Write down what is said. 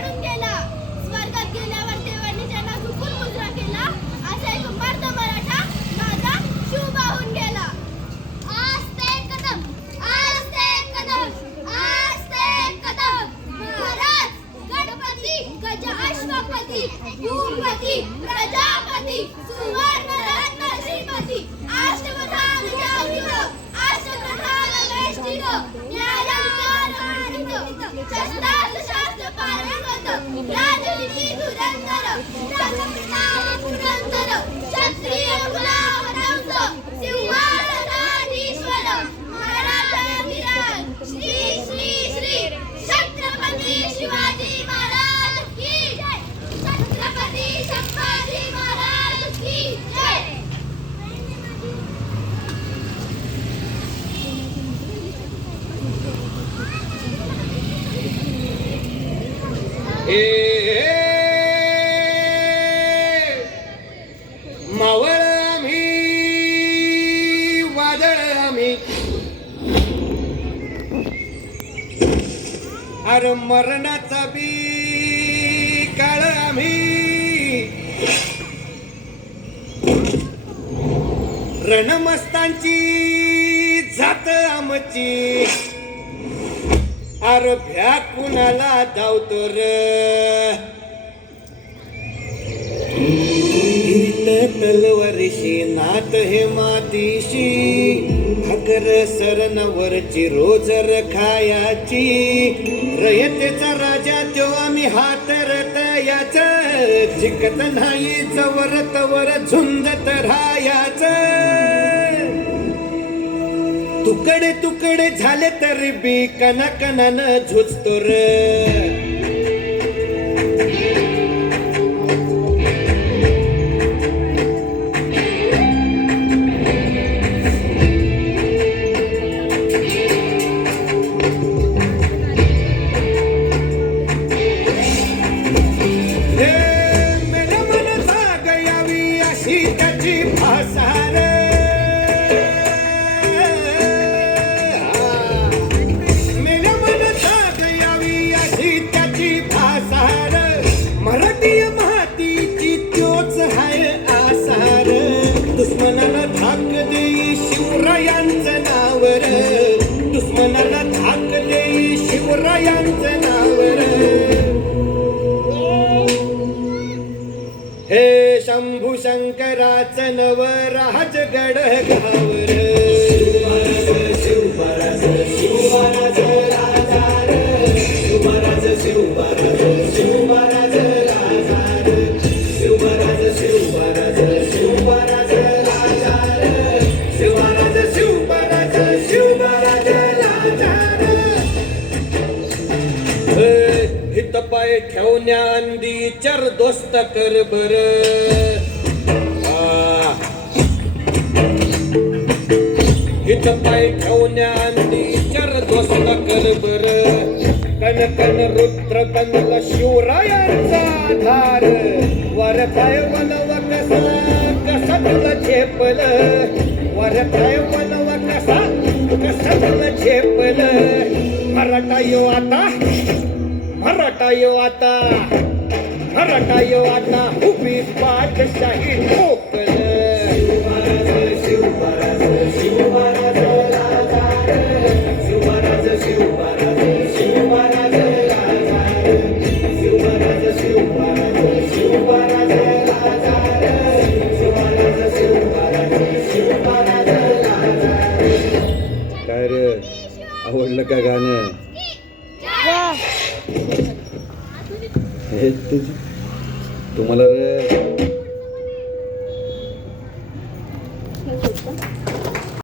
चढून गेला. स्वर्गात गेल्यावर देवाने ज्याला झुकून मुजरा केला, असा एक मर्द मराठा माझा शिव वाहून गेला. आस्ते कदम, आस्ते कदम, आस्ते कदम. महाराज गणपती गज अश्वपती भूपती प्रजापती सुवर्ण रत्न श्रीपती अष्टप्रधान जागृत अष्टप्रधान वेष्टित न्यायालंकार मानित शस्त्रास्त्र शास्त्र पारंगत राजनीती धुरंधर राजपिता पुरंदर क्षत्रिय कुलावतंस सिंहासनाधीश्वर मराठाधिराज श्री श्री श्री छत्रपती शिवाजी महाराज की जय. छत्रपती संभाजी महाराज की जय. मावळ आम्ही वादळ आम्ही अरे मरणाचा बी काळ आम्ही रणमस्तांची जात आमची अरे भ्या कुणाला धावतो र तलवारीशी नात हे मातीशी अगर सरनवरची रोजर खायाची रयतेचा राजा तो आम्ही हातरत याच जिकत नाही जवर तवर झुंजत राहायाच तुकडे तुकडे झाले तरी बी कणाकणानं झुजतो र दुश्मनाला धाक देई शिवरायांचं नावर दुश्मनाला धाक देई शिवरायांचं नावर हे शंभू शंकराचं नव राजगड गावर शिवराज शिवराज राजा शिवराज शिवराज शिवराज राजा शिवराज शिवराज शिवराज हित पाय ठेवण्या अंदी चर दोस्त कर बर हित पाय ठेवण्या अंदी चर दोस्त कर बर कन कन रुद्र बनला शिवरायांचा आधार वर पाय वनवा कसा कसा तुला झेपल वर पाय वनवा कसा कसा तुला झेपल मराठा यो आता मराठा यो आता मराठा यो आता उभी पाठशाही ठोकल शिवराज शिवराज राजा शिवराज शिवराज शिवराज राजा शिवराज शिवराज शिवराज राजा शिवराज शिवराज शिवराज राजा. काय रे आवडलं का गाणं? हे तुम्हाला